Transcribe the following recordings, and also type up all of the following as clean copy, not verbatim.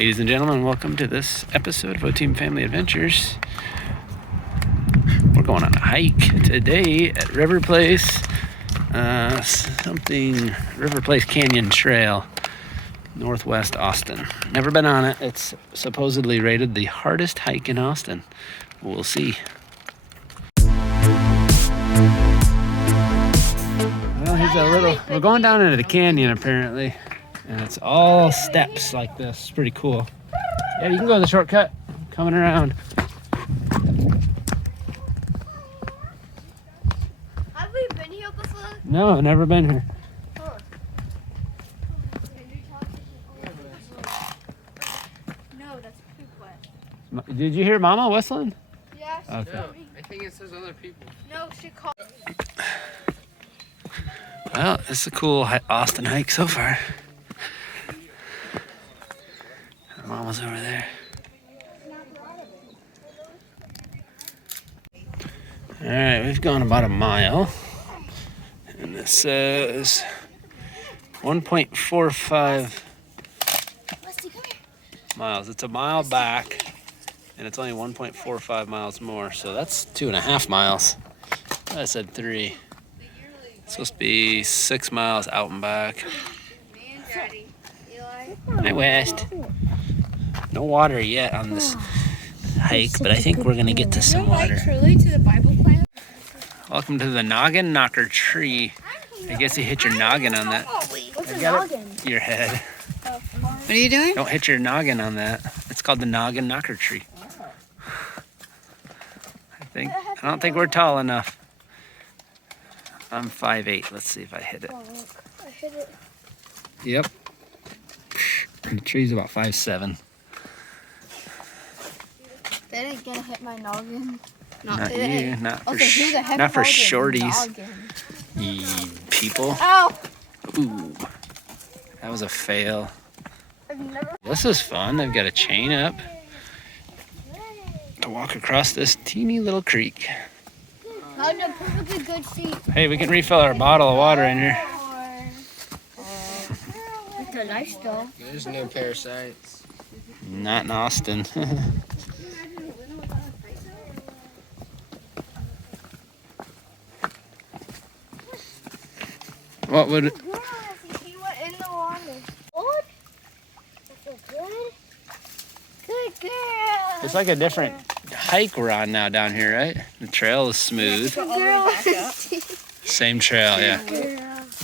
Ladies and gentlemen, welcome to this episode of O-Team Family Adventures. We're going on a hike today at River Place, River Place Canyon Trail, Northwest Austin. Never been on it. It's supposedly rated the hardest hike in Austin. We'll see. Well, we're going down into the canyon apparently, and it's all steps like this. It's pretty cool. Yeah, you can go the shortcut coming around. Have we been here before? No, I've never been here. Huh. No, that's Creek West. Did you hear Mama whistling? Yes. Okay. No, I think it says other people. No, she called. Well, it's a cool Austin hike so far. Mama's over there. All right, we've gone about a mile, and this says 1.45 miles. It's a mile back, and it's only 1.45 miles more, so that's 2.5 miles. I said 3. It's supposed to be 6 miles out and back. Hi, West. No water yet on this hike, but I think we're gonna get to some water. Truly to the Bible plant. Welcome to the Noggin Knocker tree. I guess you hit your noggin on that. What's a Got noggin? Your head. What are you doing? Don't hit your noggin on that. It's called the Noggin Knocker tree. I don't think we're tall enough. I'm 5'8". Let's see if I hit it. I hit it. Yep. And the tree's about 5'7". They didn't get to hit my noggin. Not you. Not for, Okay, who the heck not for called it shorties. noggin? You people. Ow! Ooh. That was a fail. I've never. This is fun. They've got a chain up to walk across this teeny little creek. Found a perfectly good seat. Hey, we can refill our bottle of water in here. It's a nice though. There's no parasites. Not in Austin. What would it? He went in the water. Good? That's so good. Good girl. It's like a different hike we're on now down here, right? The trail is smooth. Same trail, yeah.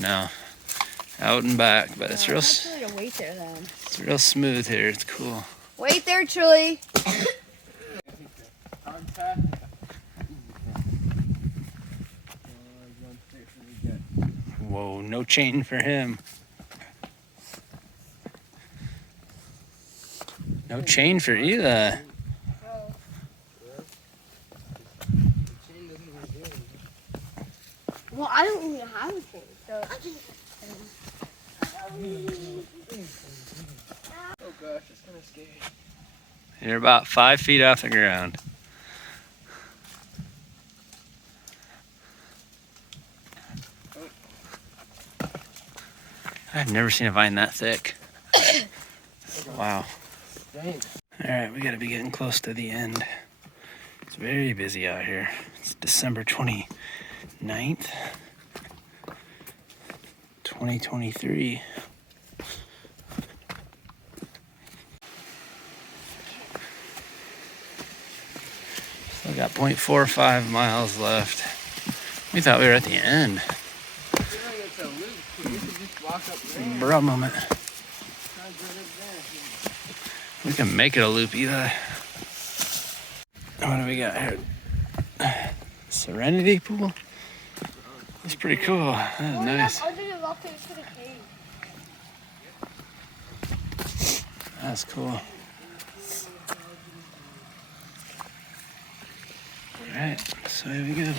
No, out and back, but it's real. Wait there then. It's real smooth here. It's cool. Wait there, Truly. Whoa, no chain for him. No chain for either. Well, I don't even have a chain, so I can. Oh gosh, it's kind of scary. You're about 5 feet off the ground. I've never seen a vine that thick. Wow. All right, we gotta be getting close to the end. It's very busy out here. It's December 29th, 2023. Still got 0.45 miles left. We thought we were at the end. Bro moment. We can make it a loop either. What do we got here? Serenity pool? That's pretty cool. That is nice. That's cool. Alright, so here we go.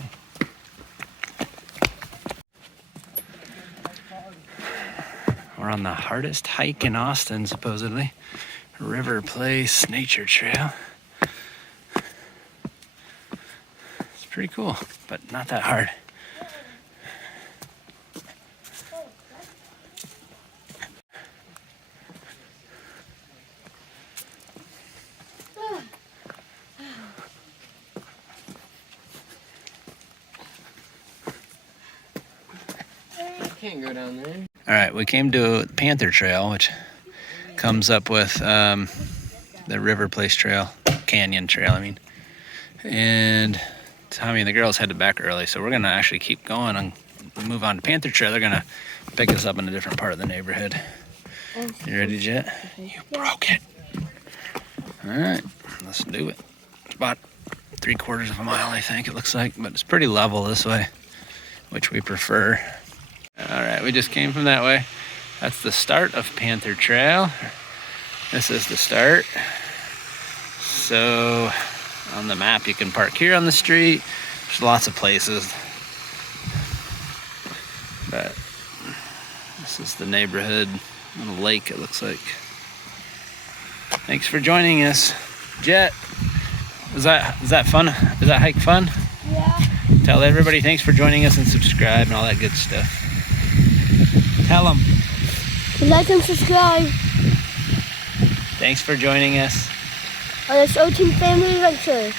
We're on the hardest hike in Austin, supposedly. River Place Nature Trail. It's pretty cool, but not that hard. can't go down there. All right, we came to Panther Trail, which comes up with the River Place Trail, Canyon Trail, I mean. And Tommy and the girls headed back early, so we're gonna actually keep going and move on to Panther Trail. They're gonna pick us up in a different part of the neighborhood. You ready, Jet? You broke it. All right, let's do it. It's about 3/4 of a mile, I think it looks like, but it's pretty level this way, which we prefer. All right, we just came from that way. That's the start of Panther Trail. This is the start. So on the map, you can park here on the street. There's lots of places. But this is the neighborhood, little lake it looks like. Thanks for joining us. Jet, is that fun? Is that hike fun? Yeah. Tell everybody thanks for joining us and subscribe and all that good stuff. Tell them. Like and subscribe Thanks for joining us. on this O Team Family Adventure.